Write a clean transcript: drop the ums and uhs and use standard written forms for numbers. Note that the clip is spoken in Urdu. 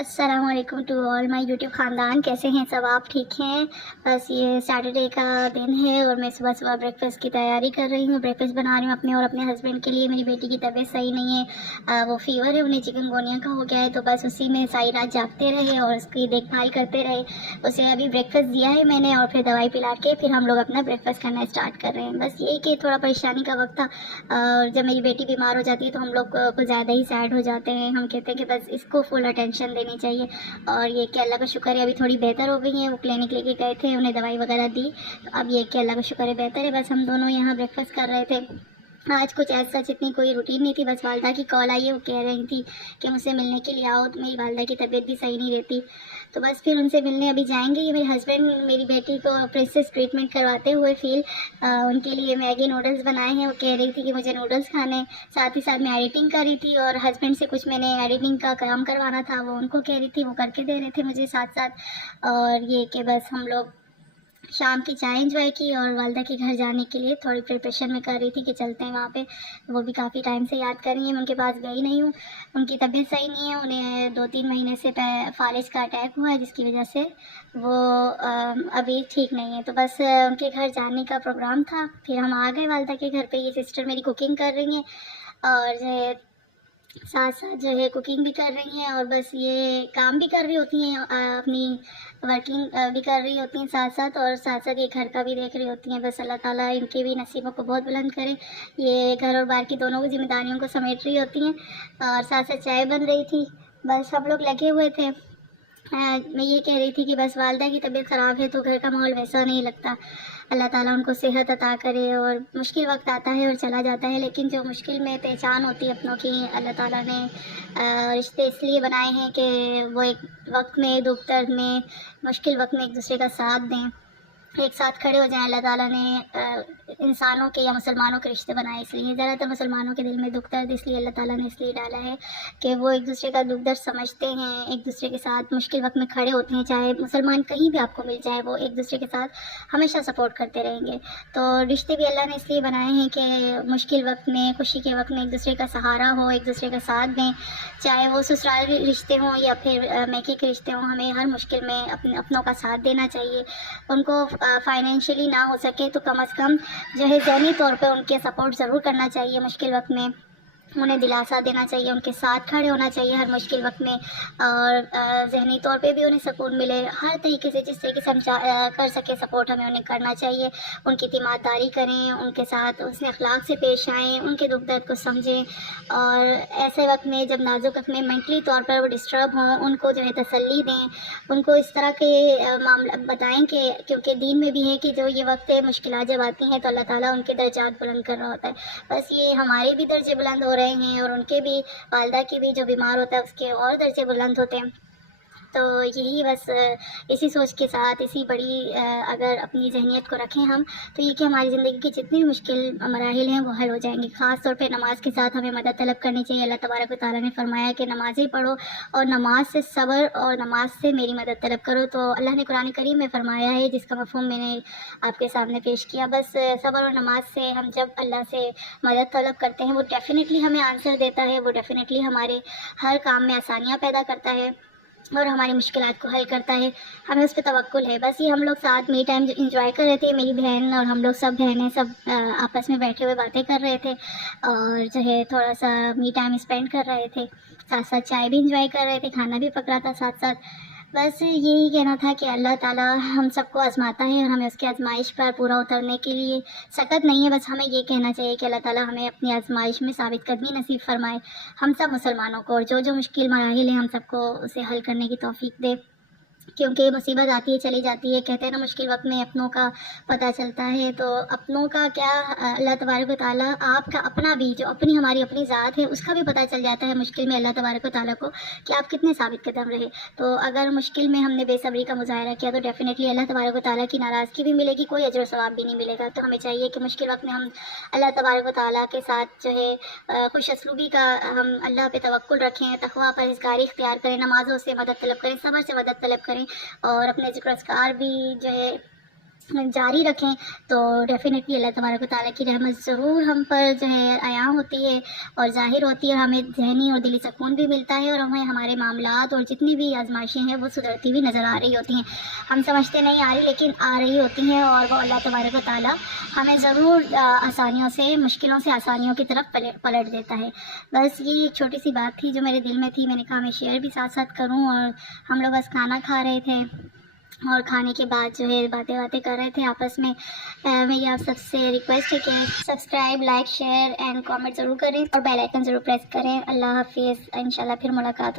السلام علیکم ٹو آل مائی یوٹیوب خاندان، کیسے ہیں سب؟ آپ ٹھیک ہیں؟ بس یہ سیٹرڈے کا دن ہے اور میں صبح صبح بریک فاسٹ کی تیاری کر رہی ہوں. بریک فاسٹ بنا رہی ہوں اپنے اور اپنے ہسبینڈ کے لیے. میری بیٹی کی طبیعت صحیح نہیں ہے، وہ فیور ہے، انہیں چکن گونیا کا ہو گیا ہے، تو بس اسی میں ساری رات جاگتے رہے اور اس کی دیکھ بھال کرتے رہے. اسے ابھی بریک فاسٹ دیا ہے میں نے اور پھر دوائی پلا کے پھر ہم لوگ اپنا بریک فاسٹ کرنا اسٹارٹ کر رہے ہیں. بس یہی کہ تھوڑا پریشانی کا وقت تھا، اور جب میری بیٹی بیمار ہو جاتی ہے تو ہم لوگ کچھ زیادہ ہی سیڈ ہو جاتے ہیں. ہم کہتے ہیں کہ بس اس کو فل اٹینشن دینی چاہیے، اور یہ کہ اللہ کا شکر ہے ابھی تھوڑی بہتر ہو گئی ہیں. وہ کلینک لے کے گئے تھے، انہیں دوائی وغیرہ دی، تو اب یہ کہ اللہ کا شکر ہے بہتر ہے. بس ہم دونوں یہاں بریک فاسٹ کر رہے تھے. آج کچھ ایسا اتنی کوئی روٹین نہیں تھی، بس والدہ کی کال آئی ہے، وہ کہہ رہی تھی کہ مجھ سے ملنے کے لیے آؤ. تو میری والدہ کی طبیعت بھی صحیح نہیں رہتی، تو بس پھر ان سے ملنے ابھی جائیں گے. یہ میرے ہسبینڈ میری بیٹی کو پریسس ٹریٹمنٹ کرواتے ہوئے ان کے لیے میگی نوڈلز بنائے ہیں. وہ کہہ رہی تھی کہ مجھے نوڈلز کھانے، ساتھ ہی ساتھ میں ایڈیٹنگ کر رہی تھی اور ہسبینڈ سے کچھ میں نے ایڈیٹنگ کا کام کروانا تھا، وہ ان کو کہہ رہی تھی، وہ کر کے دے رہے تھے مجھے ساتھ ساتھ. اور یہ کہ بس ہم لوگ شام کی چائے انجوائے کی اور والدہ کے گھر جانے کے لیے تھوڑی پریپریشن میں کر رہی تھی کہ چلتے ہیں وہاں پہ. وہ بھی کافی ٹائم سے یاد کر رہی ہیں، میں ان کے پاس گئی نہیں ہوں. ان کی طبیعت صحیح نہیں ہے، انہیں 2-3 مہینے سے فالج کا اٹیک ہوا ہے، جس کی وجہ سے وہ ابھی ٹھیک نہیں ہے. تو بس ان کے گھر جانے کا پروگرام تھا. پھر ہم آ گئے والدہ کے گھر پہ. یہ سسٹر میری کوکنگ کر رہی ہیں اور جو ہے ساتھ ساتھ جو ہے کوکنگ بھی کر رہی ہیں، اور بس یہ کام بھی کر رہی ہوتی ہیں، اپنی ورکنگ بھی کر رہی ہوتی ہیں ساتھ ساتھ، اور ساتھ ساتھ یہ گھر کا بھی دیکھ رہی ہوتی ہیں. بس اللہ تعالیٰ ان کے بھی نصیبوں کو بہت بلند کرے. یہ گھر اور باہر کی دونوں کی ذمہ داریوں کو سمیٹ رہی ہوتی ہیں، اور ساتھ ساتھ چائے بن رہی تھی. بس سب لوگ لگے ہوئے تھے. میں یہ کہہ رہی تھی کہ بس والدہ کی طبیعت خراب ہے تو گھر کا ماحول ویسا نہیں لگتا. اللہ تعالیٰ ان کو صحت عطا کرے. اور مشکل وقت آتا ہے اور چلا جاتا ہے، لیکن جو مشکل میں پہچان ہوتی ہے اپنوں کی، اللہ تعالیٰ نے رشتے اس لیے بنائے ہیں کہ وہ ایک وقت میں، دکھ درد میں، مشکل وقت میں ایک دوسرے کا ساتھ دیں، ایک ساتھ کھڑے ہو جائیں. اللہ تعالیٰ نے انسانوں کے یا مسلمانوں کے رشتے بنائے اس لیے. زیادہ تر مسلمانوں کے دل میں دکھ درد اس لیے اللہ تعالیٰ نے اس لیے ڈالا ہے کہ وہ ایک دوسرے کا دکھ درد سمجھتے ہیں، ایک دوسرے کے ساتھ مشکل وقت میں کھڑے ہوتے ہیں. چاہے مسلمان کہیں بھی آپ کو مل جائے، وہ ایک دوسرے کے ساتھ ہمیشہ سپورٹ کرتے رہیں گے. تو رشتے بھی اللہ نے اس لیے بنائے ہیں کہ مشکل وقت میں، خوشی کے وقت میں ایک دوسرے کا سہارا ہو، ایک دوسرے کا ساتھ دیں. چاہے وہ سسرالی رشتے ہوں یا پھر میکے کے رشتے ہوں، ہمیں ہر مشکل میں اپنوں کا ساتھ دینا چاہیے. ان کو فائنینشلی نہ ہو سکے تو کم از کم جو ہے ذہنی طور پہ ان کے سپورٹ ضرور کرنا چاہیے. مشکل وقت میں انہیں دلاسا دینا چاہیے، ان کے ساتھ کھڑے ہونا چاہیے ہر مشکل وقت میں، اور ذہنی طور پہ بھی انہیں سکون ملے. ہر طریقے سے جس طریقے سے ہم کر سکے سپورٹ ہمیں انہیں کرنا چاہیے. ان کی تیمارداری کریں، ان کے ساتھ حسن اخلاق سے پیش آئیں، ان کے دکھ درد کو سمجھیں. اور ایسے وقت میں جب نازک وقت میں مینٹلی طور پر وہ ڈسٹرب ہوں، ان کو جو ہے تسلی دیں. ان کو اس طرح کے معاملہ بتائیں کہ کیونکہ دین میں بھی ہے کہ جو یہ وقت مشکلات جب آتی ہیں تو اللہ تعالیٰ ان کے درجات بلند کر رہا ہوتا ہے. بس یہ ہمارے بھی درجے بلند ہو رہے ہیں اور ان کے بھی، والدہ کی بھی جو بیمار ہوتا ہے اس کے اور درجے بلند ہوتے ہیں. تو یہی بس اسی سوچ کے ساتھ، اسی بڑی اگر اپنی ذہنیت کو رکھیں ہم، تو یہ کہ ہماری زندگی کی جتنی بھی مشکل مراحل ہیں وہ حل ہو جائیں گے. خاص طور پہ نماز کے ساتھ ہمیں مدد طلب کرنی چاہیے. اللہ تبارک و تعالیٰ نے فرمایا کہ نمازیں پڑھو اور نماز سے صبر اور نماز سے میری مدد طلب کرو. تو اللہ نے قرآن کریم میں فرمایا ہے، جس کا مفہوم میں نے آپ کے سامنے پیش کیا. بس صبر اور نماز سے ہم جب اللہ سے مدد طلب کرتے ہیں، وہ ڈیفینیٹلی ہمیں آنسر دیتا ہے، وہ ڈیفینیٹلی ہمارے ہر کام میں آسانیاں پیدا کرتا ہے اور ہماری مشکلات کو حل کرتا ہے. ہمیں اس پہ توکل ہے. بس یہ ہم لوگ ساتھ می ٹائم انجوائے کر رہے تھے، میری بہن اور ہم لوگ سب بہنیں سب آپس میں بیٹھے ہوئے باتیں کر رہے تھے، اور جو ہے تھوڑا سا می ٹائم اسپینڈ کر رہے تھے. ساتھ ساتھ چائے بھی انجوائے کر رہے تھے، کھانا بھی پک رہا تھا ساتھ ساتھ. بس یہی کہنا تھا کہ اللہ تعالیٰ ہم سب کو آزماتا ہے اور ہمیں اس کی آزمائش پر پورا اترنے کے لیے سخت نہیں ہے. بس ہمیں یہ کہنا چاہیے کہ اللہ تعالیٰ ہمیں اپنی آزمائش میں ثابت قدمی نصیب فرمائے ہم سب مسلمانوں کو، اور جو مشکل مراحل ہیں ہم سب کو اسے حل کرنے کی توفیق دے. کیونکہ مصیبت آتی ہے چلی جاتی ہے. کہتے ہیں نا مشکل وقت میں اپنوں کا پتہ چلتا ہے. تو اپنوں کا کیا، اللہ تبارک و تعالیٰ آپ کا اپنا بھی، جو ہماری اپنی ذات ہے، اس کا بھی پتہ چل جاتا ہے مشکل میں اللہ تبارک و تعالیٰ کو کہ آپ کتنے ثابت قدم رہے. تو اگر مشکل میں ہم نے بے صبری کا مظاہرہ کیا تو ڈیفینیٹلی اللہ تبارک و تعالیٰ کی ناراضگی بھی ملے گی، کوئی اجر و ثواب بھی نہیں ملے گا. تو ہمیں چاہیے کہ مشکل وقت میں ہم اللہ تبارک و تعالیٰ کے ساتھ جو ہے خوش اسلوبی کا، ہم اللہ پہ توکل رکھیں، تقویٰ پرہیزگاری اختیار کریں، نمازوں سے مدد طلب کریں، صبر سے مدد طلب کریں، اور اپنے ذکر اذکار بھی جو ہے جاری رکھیں تو ڈیفینیٹلی اللہ تبارک و تعالیٰ کی رحمت ضرور ہم پر جو ہے عیاں ہوتی ہے اور ظاہر ہوتی ہے، ہمیں ذہنی اور دلی سکون بھی ملتا ہے، اور ہمیں ہمارے معاملات اور جتنی بھی آزمائشیں ہیں وہ سدھرتی ہوئی نظر آ رہی ہوتی ہیں. ہم سمجھتے نہیں آ رہی لیکن آ رہی ہوتی ہیں، اور وہ اللہ تبارک و تعالیٰ ہمیں ضرور آسانیوں سے، مشکلوں سے آسانیوں کی طرف پلٹ دیتا ہے. بس یہ ایک چھوٹی سی بات تھی جو میرے دل میں تھی، میں نے کہا میں شیئر بھی ساتھ ساتھ کروں. اور ہم لوگ بس کھانا کھا رہے تھے اور کھانے کے بعد جو ہے باتیں کر رہے تھے آپس میں. میری آپ سب سے ریکویسٹ ہے کہ subscribe, like, share and comment ضرور کریں اور بیل آئکن ضرور پریس کریں. اللہ حافظ، انشاءاللہ پھر ملاقات